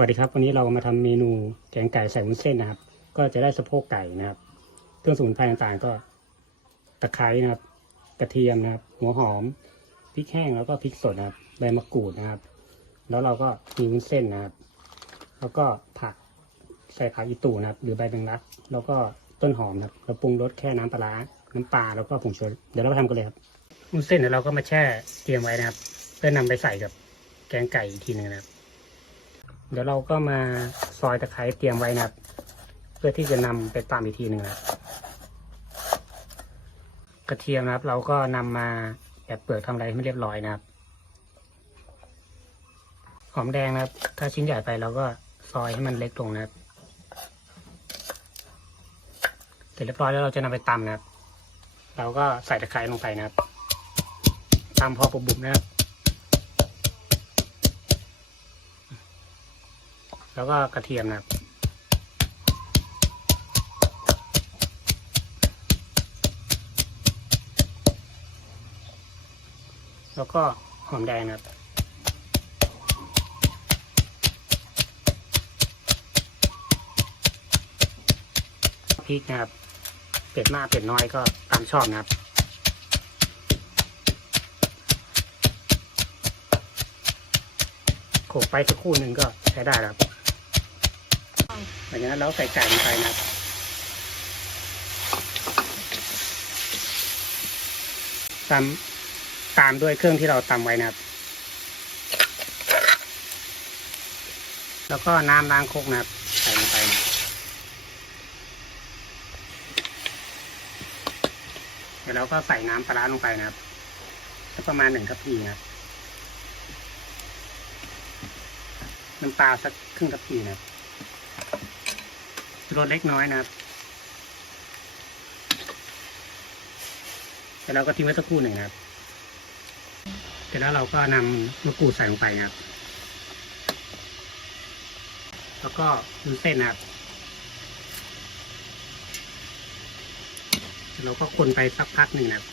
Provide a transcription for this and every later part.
วัสดีครับวันนี้เรามาทำเมนูแกงไก่ใส่วุ้นเส้นนะครับ ก็จะได้สะโพกไก่นะครับ เครื่องสมุนไพรต่างๆ ก็ตะไคร้นะครับ กระเทียมนะครับ หัวหอมพริกแห้งแล้วก็พริกสดนะครับใบมะกรูดนะครับ แล้วเราก็มีวุ้นเส้นนะครับ แล้วก็ผักใส่ผักอีตูนะครับ หรือใบแมงลัก แล้วก็ต้นหอมนะครับเราปรุงรสแค่น้ำปลาร้าน้ำปลาแล้วก็ผงชูรสเดี๋ยวเราทำกันเลยครับวุ้นเส้นเดี๋ยวเราก็มาแช่เตรียมไว้นะครับ เพื่อนำไปใส่กับแกงไก่อีกทีหนึงนะครับ เดี๋ยวเราก็มาซอยตะไคร้เตรียมไว้นะครับ เพื่อที่จะนำไปตามอีกทีหนึ่งนะครับกระเทียมนะครับ เราก็นำมาแบบเปลือกทำอะไรไม่เรียบร้อยนะครับ หอมแดงนะครับ ถ้าชิ้นใหญ่ไปเราก็ซอยให้มันเล็กลงนะครับเสร็จเรียบร้อยแล้วเราจะนำไปตำนะครับ เราก็ใส่ตะไคร้ลงไปนะครับตำพอปุบๆนะครับ แล้วก็กระเทียมนะครับแล้วก็หอมแดงนะครับ พริกนะครับเผ็ดมากเผ็ดน้อยก็ตามชอบนะครับ โขลกไปสักครู่หนึ่งก็ใช้ได้ครับ หลังจากนั้นเราใส่ไก่ลงไปนะครับตามตามด้วยเครื่องที่เราตำไว้นะครับ แล้วก็น้ำล้างครกนะครับใส่ลงไปนะเดี๋ยวเราก็ใส่น้ำปลาลงไปนะครับประมาณหนึ่งทัพพีนะครับน้ำปลาสักครึ่งทัพพีนะครับ รสเล็กน้อยนะครับเดี๋ยวเราก็ทิ้งไว้สักครู่หนึ่งนะครับเสร็จแล้วเราก็นำมะกรูดใส่ลงไปนะครับ แล้วก็วุ้นเส้นนะครับเราก็คนไปสักพักหนึ่งนะครับ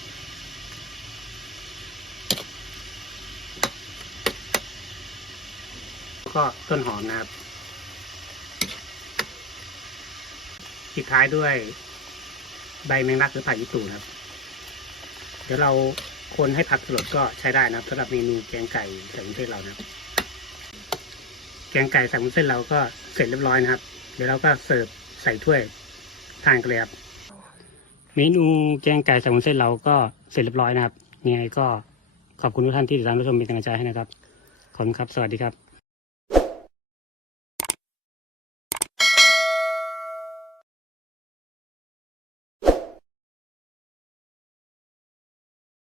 แล้วก็ต้นหอมนะครับ ปิดท้ายด้วยใบแมงลักหรือผักยี่ตูนะครับ เดี๋ยวเราคนให้ผักสลดก็ใช้ได้นะครับสำหรับเมนูแกงไก่ใส่วุ้นเส้นเรานะครับ แกงไก่ใส่วุ้นเส้นเราก็เสร็จเรียบร้อยนะครับ เดี๋ยวเราก็เสิร์ฟใส่ถ้วยทานกันเลยครับเมนูแกงไก่ใส่วุ้นเส้นเราก็เสร็จเรียบร้อยนะครับยังไงก็ขอบคุณทุกท่านที่ติดตามรับชมเป็นกำลังใจให้นะครับขอบคุณครับ สวัสดีครับ